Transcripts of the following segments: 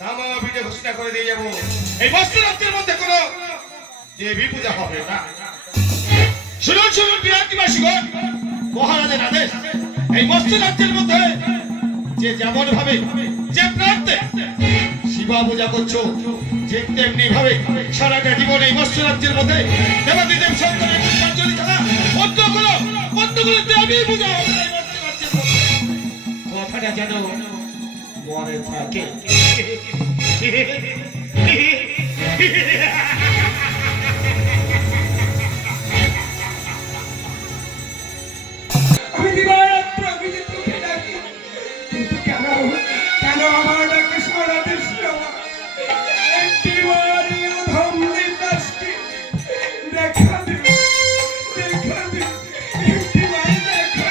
দামা বিজে ঘোষণা করে দিয়ে যাবো এই বস্ত্ররাজ্যের মধ্যে কোনো দেবী পূজা হবে না। শুনুন শুনুন বিরাটবাসীগণ, মহারাজের আদেশ, এই বস্ত্ররাজ্যের মধ্যে যে যেমন ভাবে যে প্রান্তে শিবা পূজা করছো, যে তেমনি ভাবে সারাটা জীবন এই বস্ত্ররাজ্যের মধ্যে দেবাদিদেব শঙ্করের পুষ্পাঞ্জলি ছাড়া অন্য কোনো দেবী পূজা হবে না এই বস্ত্ররাজ্যের মধ্যে। কথাটা যেন মনে থাকে। আমি দিবারাত্র অভিজিৎকে ডাকি, কিন্তু কেন আমার ডাকে সাড়া দিস না? একটিবারই অধম নির্দাসকে দেখা দে, একটিবার দেখা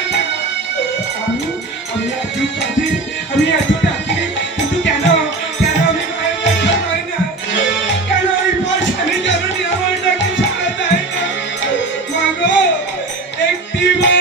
দে। আমি এত ডাকি, কিন্তু কেন আমি মায়ের দেখা পাই না? কেন ওই পয়সানি জননী আমার ডাকে সাড়া দেয় না? মা গো, একটিবার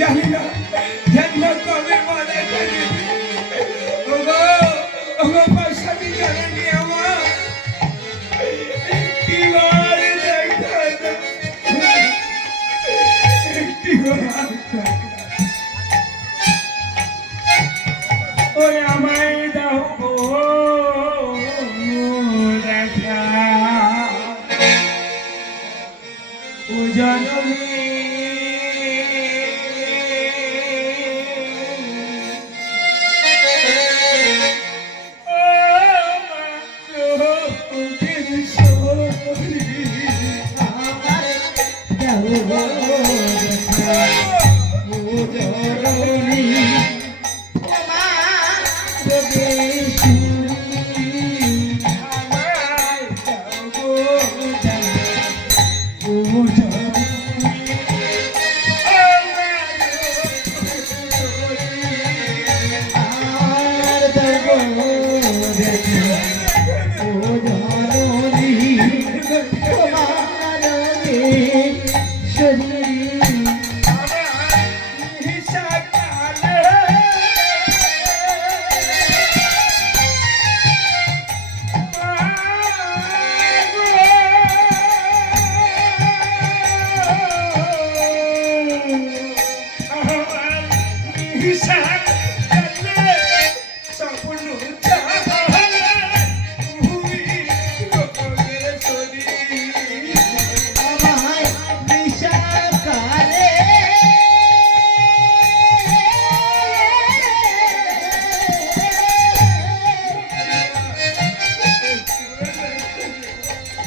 জানি না কবে ওরে আমায় দাও গো দেখা ও জননী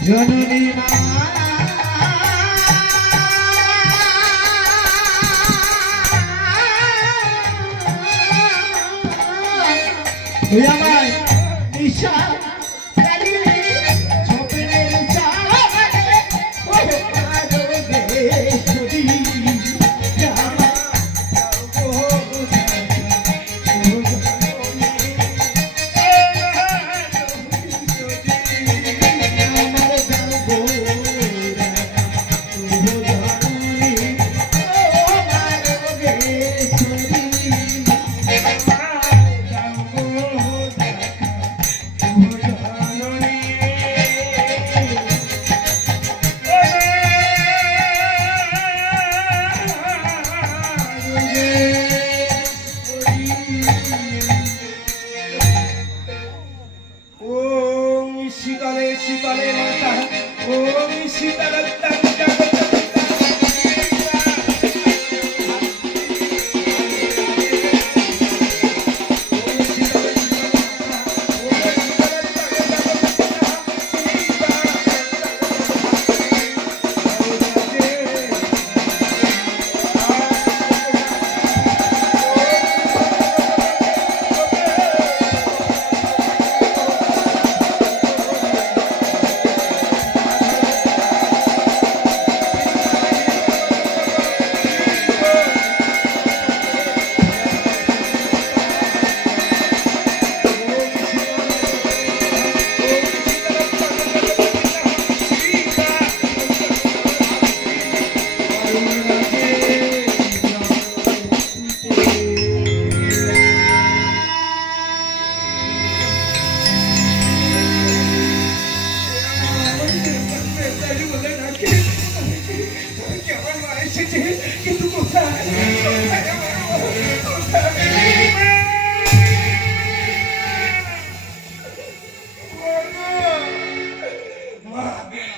জননী মা তুই আমায় নিশা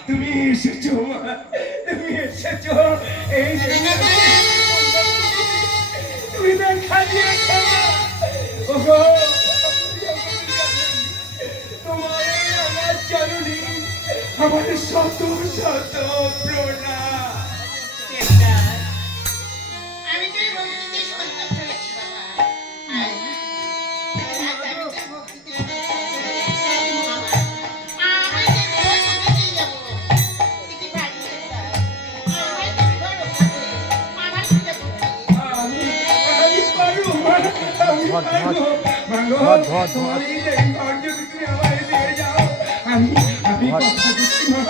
তুমি এসেছো মা, তুমি এসেছো এই তুমি দেখা দিয়েছো ওগো তোমার আমার জননী আমার শত শত প্রণাম। আমি তো এই ভক্তিতে সন্তুষ্ট হয়েছি বাবা। আমি তো ভক্তিতে সন্তুষ্ট হয়েছি বাবা। আমি যে ঘর ভক্তিতেই যাবো। দিদি ভালো কথা। আমার তো ঘর ভক্তি। আমার পূজা করতে। আমি পারবো মা, আমি পারবো। মাগো, তোমার এই ঘর যদি তুমি আমায় দিয়ে যাও, আমি কথা দিচ্ছি মা,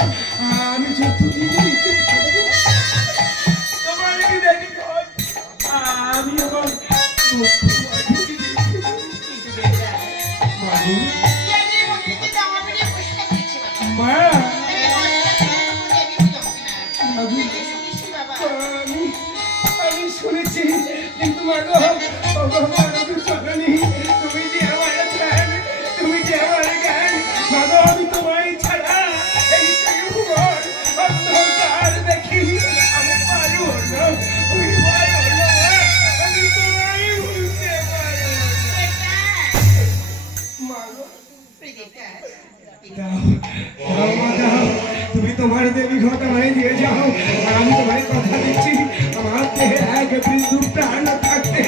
আমি যতদিন ইচ্ছে থাকবো তোমার এই দেখি ঘর আমি আমার আমি এই ভক্তিতে জামা পরে বসে থাকছি বাবা। মা এই বসে থাকতে দেবী পূজা হবে না। আমি শুনিস বাবা? আমি শুনেছি কিন্তু মাগো চলনি তুমি যে আমার জ্ঞান তুমি যে আমার জ্ঞান মাগো আমি তোমায় ছাড়া এই ভুবন অন্ধকার দেখি আমি পারবো না আমি পারবো না আমি তোমায় ভুলতে পারবো না মাগো দাও দাও মা দাও তুমি তোমার দেবী ঘট আমায় দিয়ে যাও আর আমি তোমায় কথা দিচ্ছি আমার দেহে এক বিন্দু প্রাণ থাকতে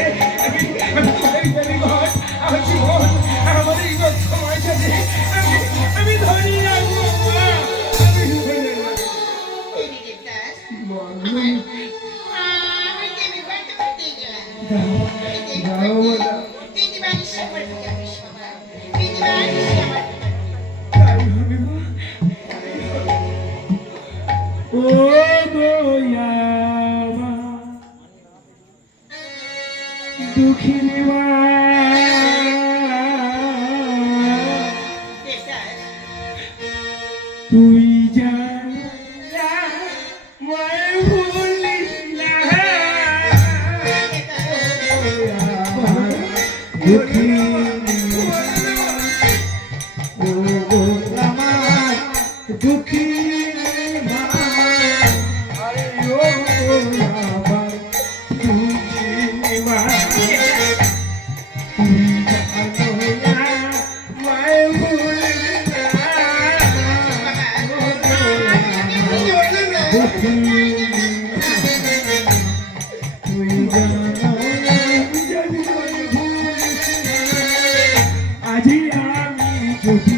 আমি তোমার দেবী ঘট আমার জীবন আমার এই সময় সাথে আমি ধনী রাখবো মা আমি ধনী দাও দাও দাও তাই হবে মা ও গোয়ামা দুঃখিনী মা তুই জানা মায় ভুলিস না দুঃখিনী ও গোয়ামা দুঃখিনী মা আরে ও গোয়ামা দুঃখিনী মা তুই জানো না মায় ভুলিস না আজি আমি যদি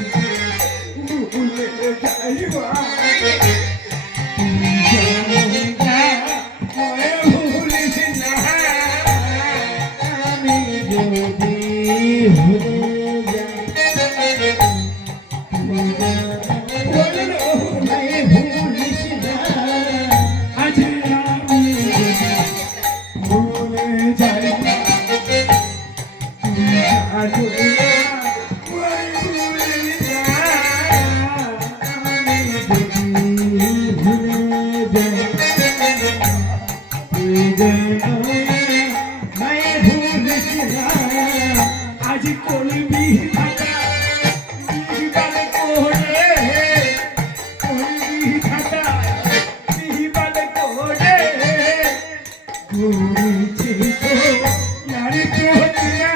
ভুলে যাই ভুলিস না আমি যদি ভুলে যাই ভুলিস না আজি আমি ভুলে যাই আজি কলবি থাকা বিহিবাল কোহরে কলবি থাকা বিহিবাল কোহরে ঘুরেছি তো নারী প্রতিনা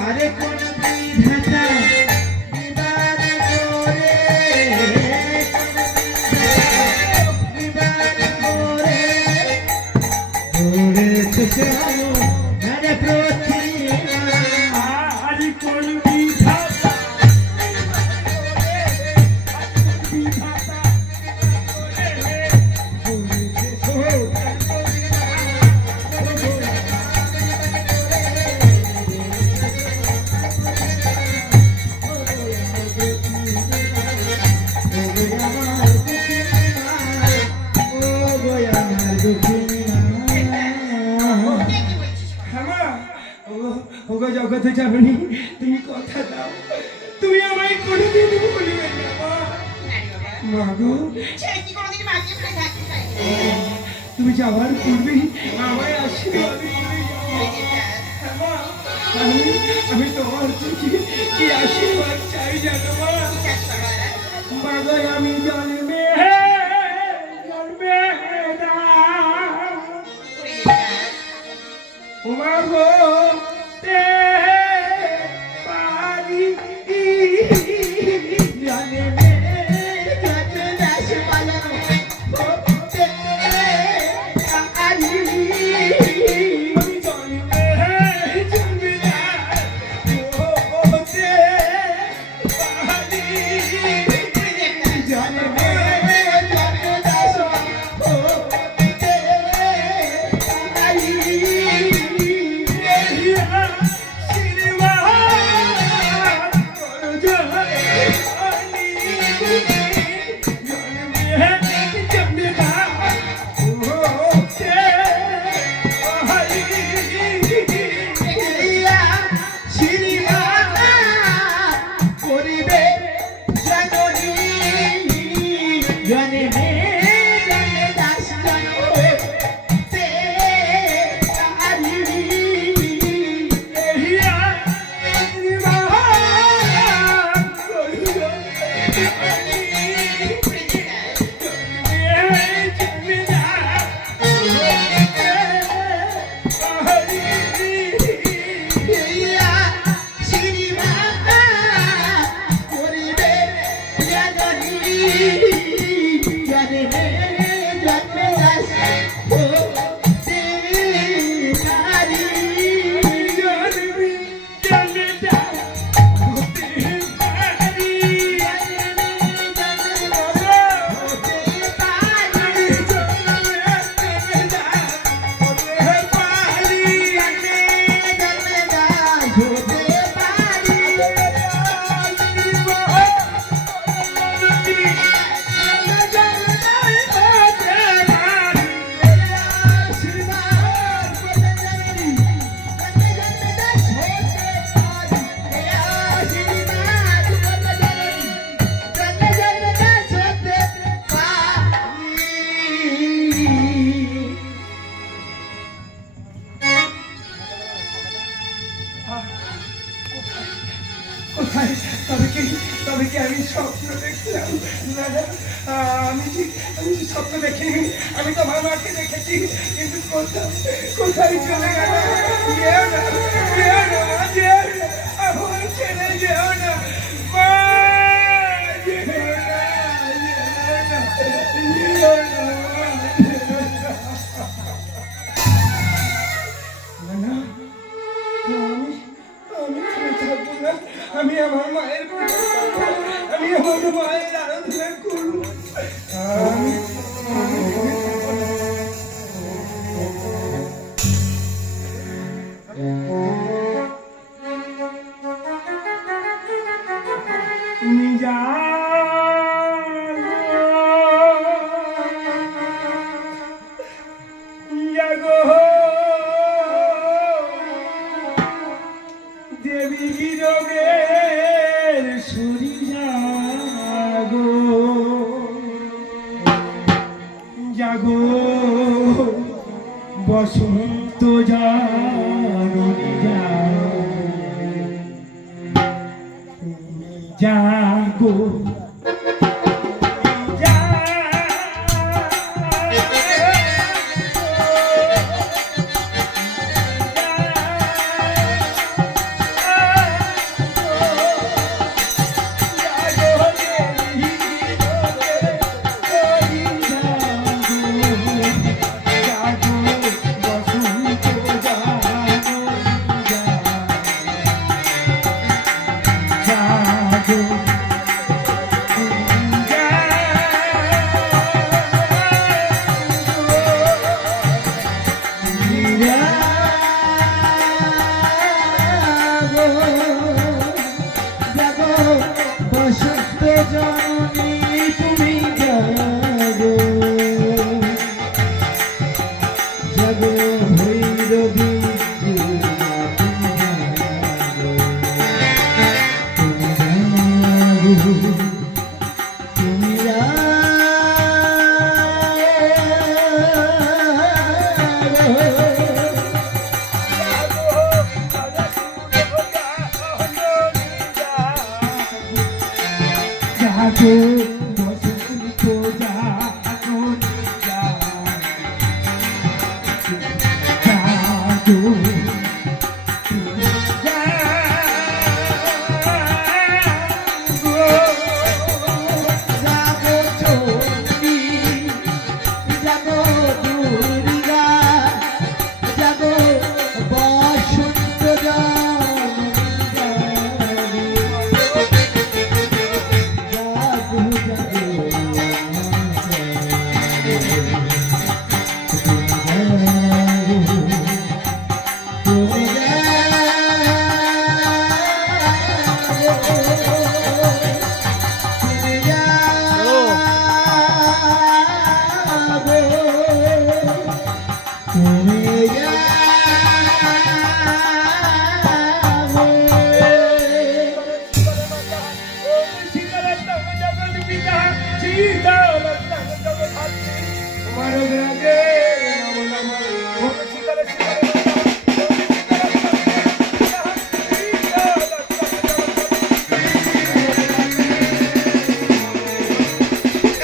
আরে কোন বিধাতা বিবাদ করে বিবাদ করে ধরেছে আরে প্রতিমা আজি কলবি থাকা বিধাতা ওগো জগতে যাবনি তুমি কথা দাও তুমি আমায় কোনোদিন ভুলবে না মা গো তুমি যাওয়ার পূর্বেই আমায় আশীর্বাদ করে যাও মা আমি তোমার থেকে কি আশীর্বাদ চাই জানো মা গো আমি জন্মে না ও মা গো তে পারি জন্মে কি আমি স্বপ্ন দেখলাম? না না, আমি স্বপ্ন দেখিনি। আমি তো আমার মাকে দেখেছি, কিন্তু কোথায় চলে গেল? যেও না, যেও না, মা, যেও না, আমার ছেড়ে যেও না, মা, যেও না, যেও না, যেও না, মা, না, আমি ছেড়ে থাকবো না। আমি আমার মায়ের পুজো করবো, আমি আমার মায়ের আরাধনা করবো। তুমি জাগো দেবী গিরবের সুরি জাগো, জাগো বসন্ত জাগরণী জাগো, বসন্ত জননী তুমি জাগো, জাগো ভৈরবী দুর্গা তুমি জাগো, তুমি জাগো বসন্ত জাগরণী জাগো, জাগো চণ্ডী, জাগো দুর্গা, জাগো বসন্ত জননী জাগো, জাগো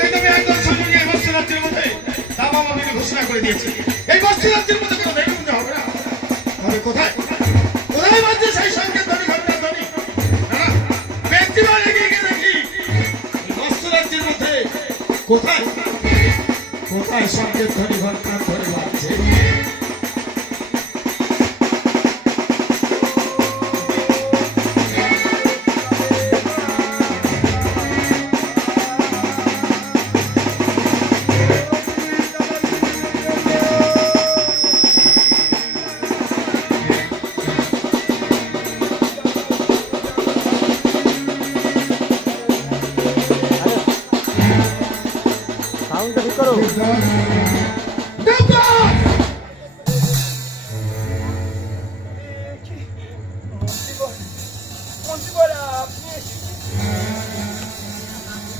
একদমই একদম সামনে এই বস্ত্র রাজ্যের মধ্যে দাবা মামিকে ঘোষণা করে দিয়েছে এই বস্ত্র রাজ্যের মধ্যে কোনো দেবী পূজা হবে না। তবে কোথায় কোথায় বাজছে সেই সঙ্গে ধ্বনি ঘন্টার ধ্বনি? না না, ব্যক্তিবার এগিয়ে গিয়ে দেখি এই বস্ত্র রাজ্যের মধ্যে কোথায় কোথায় সঙ্গে ধ্বনি ঘন্টার ধ্বনি বাজছে।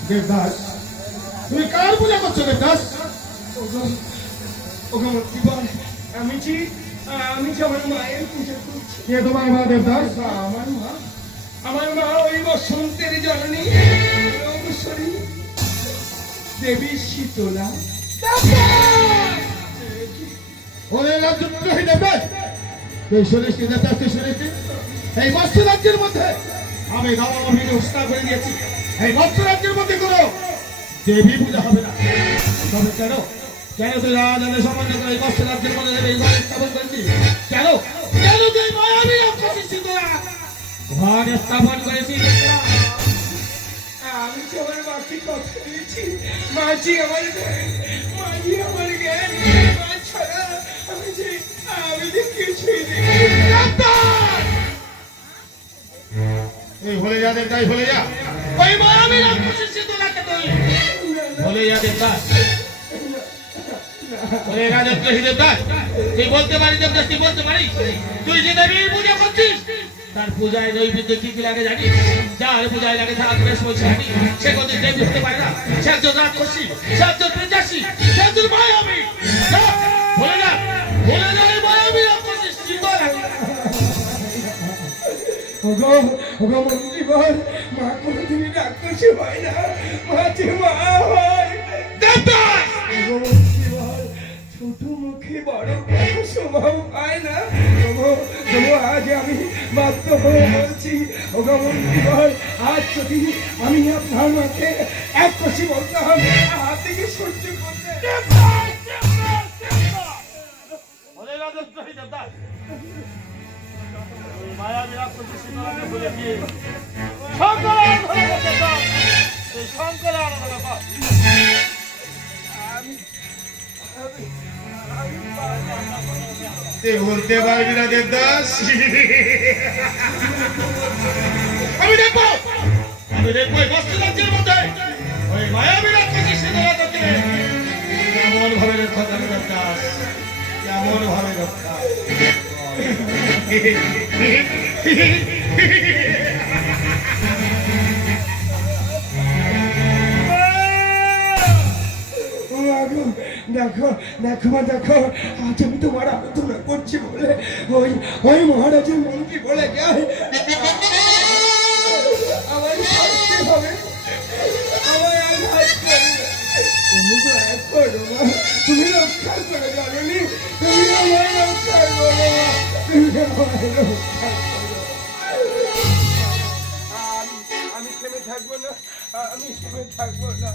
দেবদাস, তুমি কার পূজা করছো দেবদাস? ওগো মন্ত্রীবর, আমি যে আমার মায়ের পূজা করছি। কে তোমার মা দেবদাস? আমার মা, আমার মা ওই বসন্তের জননী রঘুশ্বরী দেবী শীতলা। ওরে রাজদ্রোহী দেবদাস, তুই শুনিস কি দেবদাস, তুই শুনিস কি? এই মৎস্য রাজ্যের মধ্যে আমি রামাভিকে উৎসাহ করে দিয়েছি। এই মৎস্য রাজ্যের মধ্যে কোনো দেবী পূজা হবে না। তবে কেন কেন তুই রাজাদের সম্বন্ধ করে এই মৎস্য রাজ্যের মধ্যে দেবে এই ঘরে স্থাপন করেছিস? কেন কেন তুই মায়াবী প্রতিষ্ঠিত ঘরে স্থাপন করেছিস? আমি যে আমার মাকে কথা দিয়েছি, মাঝি আমার জ্ঞান, মা ছাড়া আমি যে কিছুই নেই। এই ভুলে যা দেবদাস, ভুলে যা ওই মায়াবী প্রতিষ্ঠিত রাখে তুই ভুলে যা দেবদাস। ওরে রাজদ্রোহী দেবদাস, তুই বলতে পারিস দেবদাস, তুই বলতে পারিস তুই যে দেবীর পূজা করছিস তার পূজায় নৈবেদ্য কি কি লাগে জানিস? যার পূজায় লাগে তার বেশ বলছে জানি, সে কোনদিন দেবী হতে পারে না। সে একজন রাক্ষসী, সে একজন প্রেতাসী, সে একজন মায়াবী। ভুলে যা, ভুলে যা এই মায়াবী প্রতিষ্ঠিত রাখে। ওগো ওগো মন্ত্রীবর, মা কোনোদিনই রাক্ষসী হয় না, মা যে মা হয়। দেবদাস ওগো মন্ত্রীবর, ছোট মুখে বড় কথা স্বভাব পায় না। ওগো ওগো আজ আমি বাধ্য হয়ে বলছি, ওগো মন্ত্রীবর, আজ যদি আমি আপনার মাকে এক কষি বলতাম, হাত থেকে সহ্য করতে। ওরে রাজদ্রোহী দেবদাস, ওই মায়াবী প্রতিষ্ঠিত রাখে বলে কি শঙ্কর আরাধনা করতে চাও? তুই শঙ্কর আরাধনা কর। তুই বলতে পারবি না দেবদাস? আমি দেখবো, আমি দেখবো এই বস্তু রাজ্যের মধ্যে ওই মায়াবী প্রতিষ্ঠিত রাখে কেমন ভাবে রক্ষা করে দেবদাস, কেমন ভাবে রক্ষা। দেখো দেখো মা দেখো, আজ আমি তোমার আরাধনা করছি বলে ওই ওই মহারাজের মন্ত্রী বলে যায় আমার শাস্তি হবে, আমার আঘাত করবে। তুমি তো এক করো মা, তুমি রক্ষা করে জানি, তুমি আমার রক্ষা করো মা, তুমি আমার রক্ষা করো। আমি থেমে থাকবো না, আমি থেমে থাকবো না।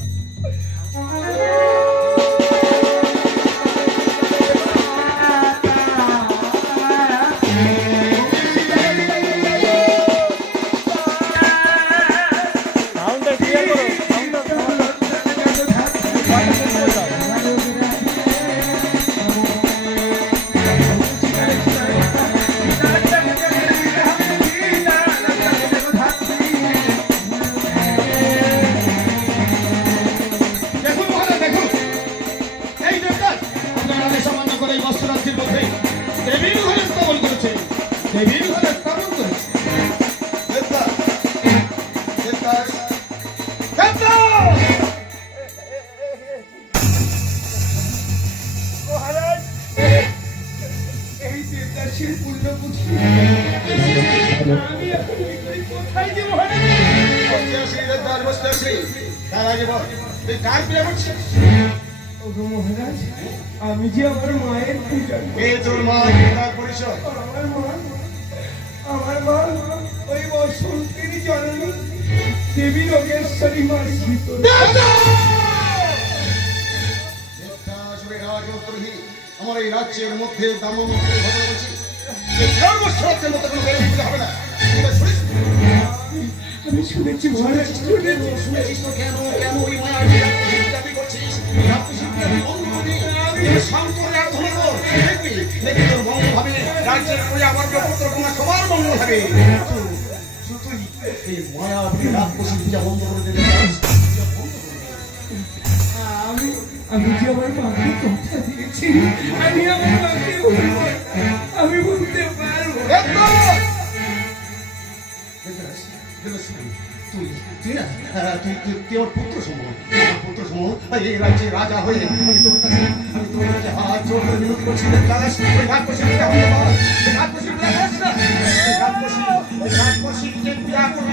আমি যে আমার মায়ের পূজা, আমার মা ওই বসন্তের জননী দেবী যোগেশ্বরী মা শীতলা। আমার এই রাজ্যের মধ্যে দামন ঘটনা বলছি, রাজ্যের মধ্যে কোনো বেড়ে পূজা হবে না। আমি শুনেছি মহারাজ, শুনেছিস তো কেন কেন ওই মায়া দাবি করছিস? শঙ্করের আরাধনা কর, দেখবি দেখবি তোর মঙ্গল হবে, রাজ্যের প্রজা আমার পুত্র কন্যা সবার মঙ্গল হবে। তুই এই মায়া রাক্ষসী পূজা বন্ধ করে দিতে চাস? আমি যে আমার মাকে কথা দিয়েছি, আমি আমার মাকে বলবো, আমি বলতে পারবো। তুই আমার পুত্র সময়, পুত্র সময় এই রাজ্যে রাজা হয়ে আমি তোর কাছে হাত জোর করে বিনতি করছি। রাক্ষসী পূজা হতে পার, রাক্ষসী পূজা করিস না, রাক্ষসী বিয়া করবে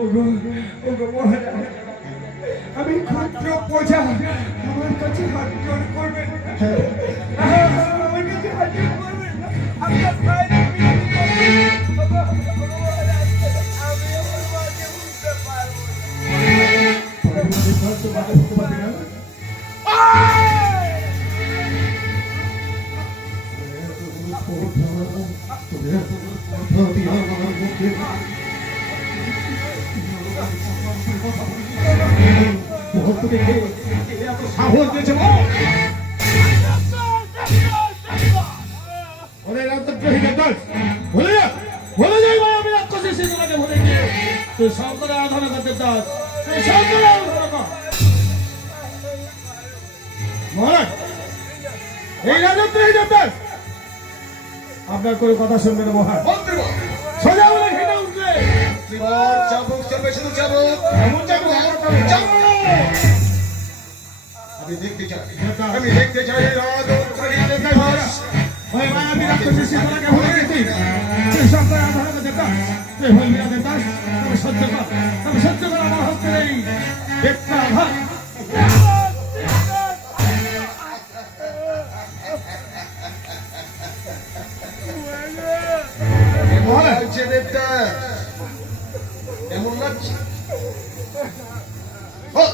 ওগো ওগো মহারাজ, আমি ক্ষুদ্র প্রজা, আমার কাছে হাত জোর করবেন না। আমার কাছে হাত জোর করবেন না। আপনার পায়ে বিনতি করছি। ওগো, ওগো মহারাজ, আমি আমার মাকে বুঝতে পারবো না। সাহস দিয়েছে বল। ওরে রাজদ্রোহী দেবদাস, ভুলে যা, ভুলে যাই ভাই, আমি রাক্ষসী সিঁদুরকে ভুলে গিয়ে তুই শঙ্করের আরাধনা কর দেবদাস, তুই শঙ্করের আরাধনা কর। মহারাজ, এই রাজদ্রোহী দেবদাস আপনার কোনো কথা শুনবে না মহারাজ। সোজা বলে ঘেটে উঠলে চাবুক চলবে, শুধু চাবুক। এমন যাবো আমি দেখতে চাই, আমি দেখতে চাই রাজদ্রোহী দেবদাস। ওই মায়াবী রাক্ষসী সিঁদুরকে ভুলে গেছি, তুই শঙ্করের আরাধনা কর দেবদাস, তুই বলবি না দেবদাস, তবে সহ্য কর, তবে সহ্য কর আমার হস্তে এই দেখতে আঘাত। কেমন লাগছে দেবদাস? কেমন লাগছে? বল,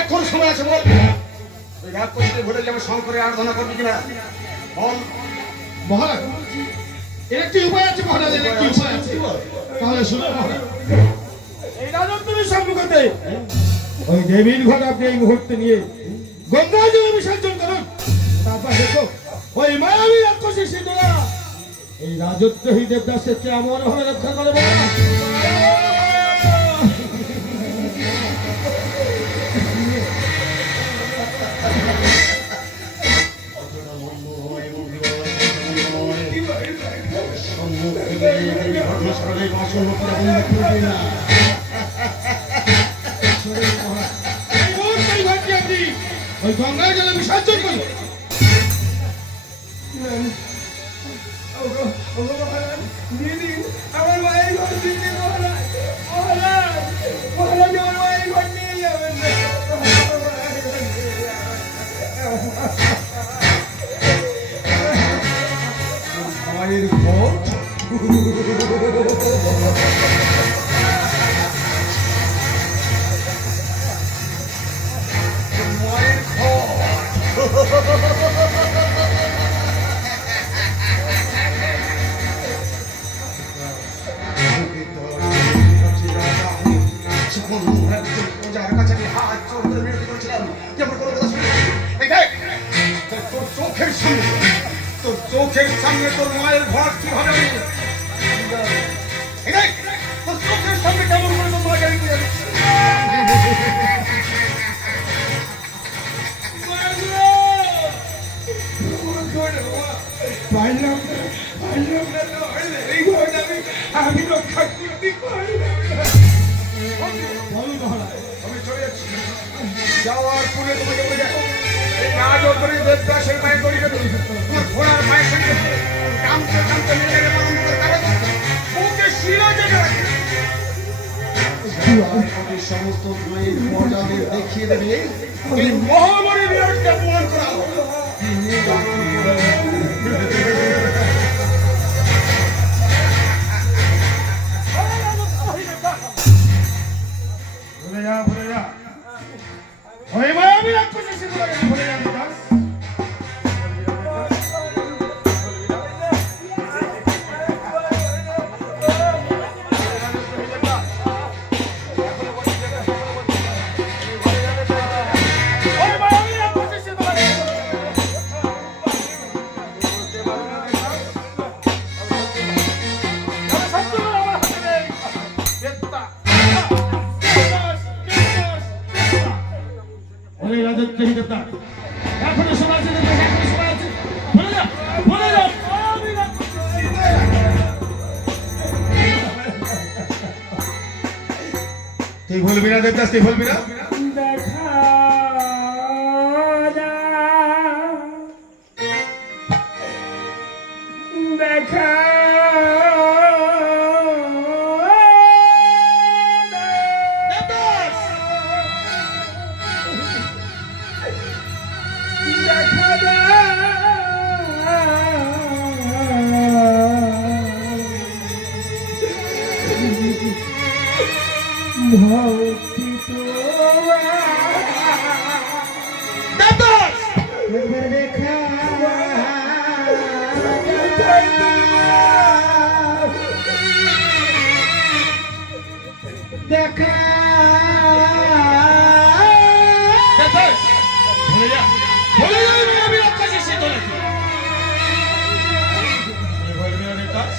এখন সময় আছে, বল। ওই রাক্ষসীকে ভুলে যাবে, শঙ্করের আরাধনা করবি কিনা বল। মহারাজ, এর একটি উপায় আছে মহারাজ, এর একটি উপায় আছে। তাহলে শুনে মহারাজ, এই রাজত্বের সম্মুখতে ওই দেবীর ঘর আপনি এই মুহূর্তে নিয়ে গঙ্গা জলে বিসর্জন করুন। তারপর দেখো ওই মায়াবী রাক্ষসী সিঁদুরা এই রাজত্বহী দেবদাসের চেয়ে আমার ভাবে রক্ষা করবে। অতটা মন্দ নয়, মন্দির সম্মুখ থেকে এই ঘটনাস্থলে আসন্ন করে বন্ধ করবি না। এই মুহূর্তে এই ঘরটি আপনি ওই গঙ্গা জলে বিসর্জন করুন। ওগো, ওগো মহারাজ, দিয়ে দিন, আমার মায়ের ঘর দিয়ে দিন মহারাজ। মহারাজ, মহারাজ, আমার মায়ের ঘর নিয়ে যাবেন না। মায়ের ঘর মায়ের ঘর যার কাছে আমি হাত জোর করে বিরতি করেছিলাম, যেমন কোনো কথা শুনে এই দেখ, তোর চোখের সামনে, তোর চোখের সামনে তোর মায়ের ঘর কিভাবে আমি এই দেখ, তোর চোখের সামনে কেমন করে তোর মাকে আমি বুঝে দিচ্ছি। আমি রক্ষা করতে পারি না। বলুন মহারাজ, আমি চলে যাচ্ছি, যাওয়ার পূর্বে তোমাকে বলে যাবো, এই রাজদ্রোহী দেবদাসের মায়ের গড়িয়ে দেবে, তোমার ঘোড়ার মায়ের সঙ্গে কামতে কামতে মেরে গেলে পালন করে কারণ বুকে শিরা জেগে রাখে। এই সমস্ত মায়ের মর্যাদের দেখিয়ে দেবে এই মহামারী বিরাটকে অপমান করা ভুলে যা, ভুলে যা, ওই মায়াবী রাক্ষসী সিঁদুরকে ভুলে যা দেবদাস। ওই মায়াবী রাক্ষসী সিঁদুরকে তবে সত্য করে আমার হাতে নেই। দেবতা, দেবদাস, দেবদাস, দেবতা। ওরে রাজত্রী দেবদাস, এখনো সময় আছে দেবদাস, এখনো সময় আছে। ভুলে যা, ভুলে যা, মায়াবী রাক্ষসী সিঁদুর। তুই ভুলবি না দেবদাস, তুই ভুলবি না। দেখা যায়, দেখা ভক্তি তোমার দেবদাস একবার দেখা দেখা দেবদাস ভুলে যা আমি রাক্ষসী শীতল বলবি না দেবদাস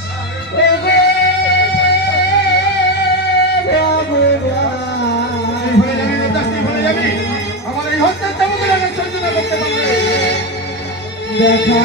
ভুলে যাবি আমার এই হস্তের চাবুকের আমি সহ্য না করতে পারবো দেখা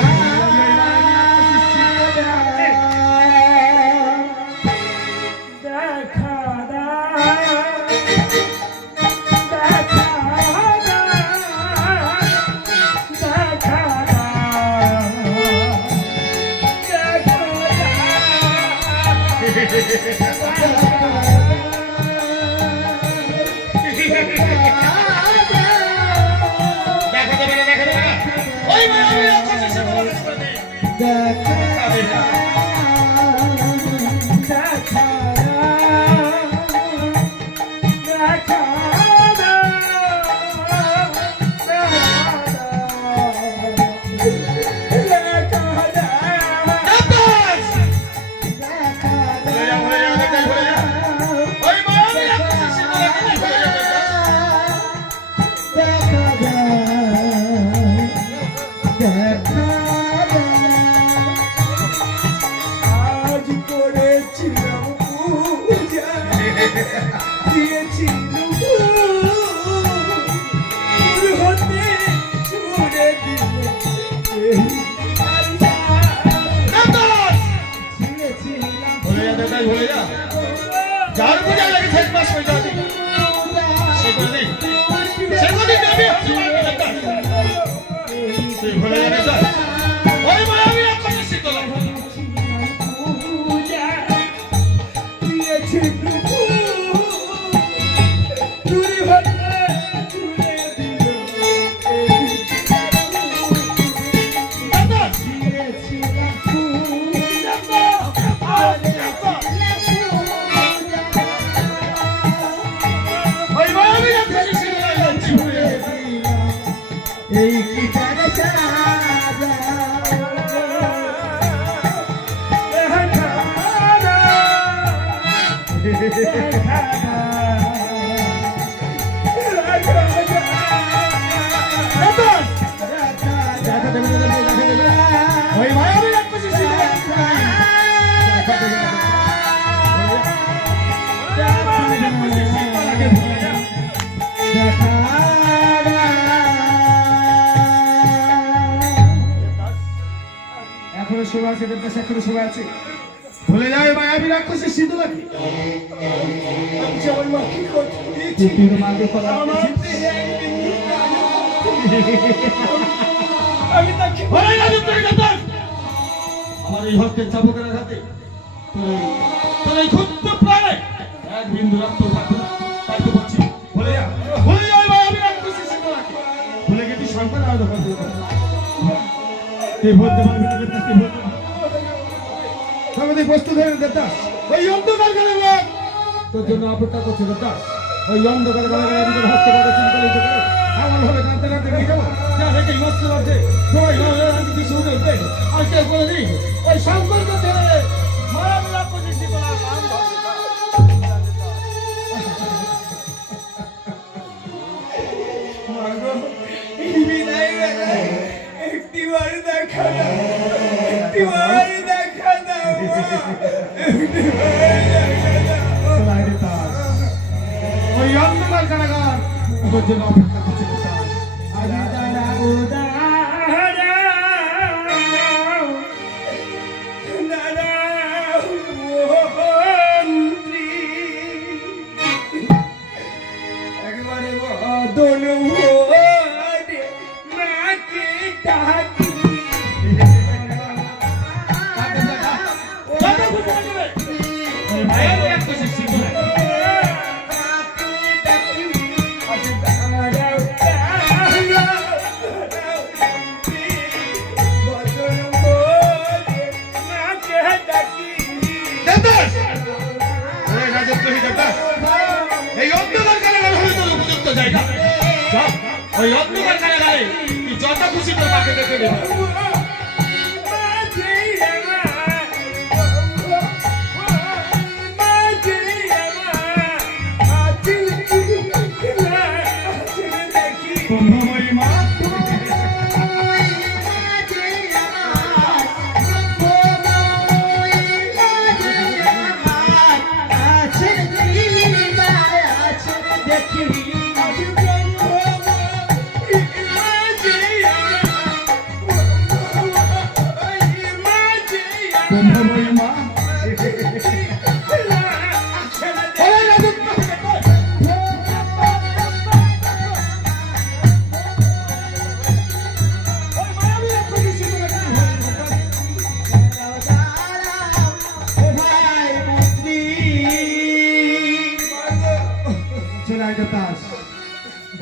দেখা দেবে না ওই আমি রাক্ষসী শীতল আজ করেছিলাম পূজা দিয়েছিলাম ফুল হতে ছুড়ে দিলে এই আশা। ভুলে যা যার পূজা লাগে 6 মাস হয়ে যাবে সেগুলি দেবী হচ্ছে তুই ভুলে যা দেবদাস ওই আমি রাক্ষসী শীতল পূজা দিয়েছিলাম ফুল হতে ছুড়ে দিলে এই দেবদাস ওই আমি রাক্ষসী শীতল যাচ্ছি ভুলে যা এই কি তার সাজা দেখা দেবে ওই আমি রাক্ষসী শীতল এখনো সময় আছে দেবদাস এখনো সময় আছে ভুলে যাবে ভাই আমি রাক্ষসী শীতল আমার মা কি করছে আমি তাকে ভুলে যা দেবদাস আমার এই হস্তের চাবুকের হাতে তোর এই ক্ষুদ্র প্রাণে এক বিন্দু রক্ত থাকবে না তাই তো বলছি ভুলে যা আমি রাক্ষসী শীতল ভুলে গেছি সন্তান আর দখল দিতে তুই বলতে পারবি না দেবদাস তুই বলতে পারবি সবাই প্রস্তুত হয়ে দেবদাস ওই অন্ধকার গেলে লোক তোর জন্য অপেক্ষা করছে দেবদাস ওই অন্ধকার গেলে নিজের হস্তে করে চিন্তালিত করে এমন ভাবে কাঁদতে কাঁদতে নিয়ে যাবো যা দেখে মস্ত লাগছে সবাই রাজি কিছু উঠে উঠবে আর কেউ করে দিই ওই শঙ্কর করতে আমি রাক্ষসী শীতল নাম ধরে মাগো এই বিদায় বেলা একটিবার দেখা দাও একটিবার দেখা দাও মা। একটিবার দেখা দাও ওই অন্ধকার কারাগার তোর জন্য অপেক্ষা করছে দেবদাস আজ দাঁড়াও দাঁড়াও মন্ত্রী একবারে বদন ভরে মাকে ডাকি আমি রাক্ষসী শীতল দাঁড়াও ওই অন্ধকার কারাগারে তুই যত খুশি তোর মাকে দেখে নেবে। কুম্ভময়ী মা কুম্ভময়ী মা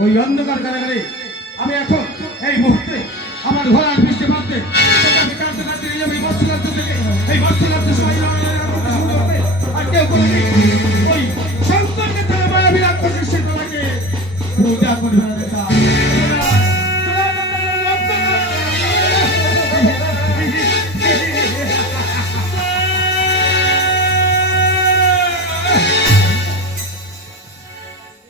ওই অন্ধকার কারাগারে আমি এখন এই মুহূর্তে আমার ঘোড়ার পৃষ্ঠে বাঁধতে এই বস্ত্র রাজ্য থেকে এই বস্ত্র রাজ্য সবাই আর কেউ কোনো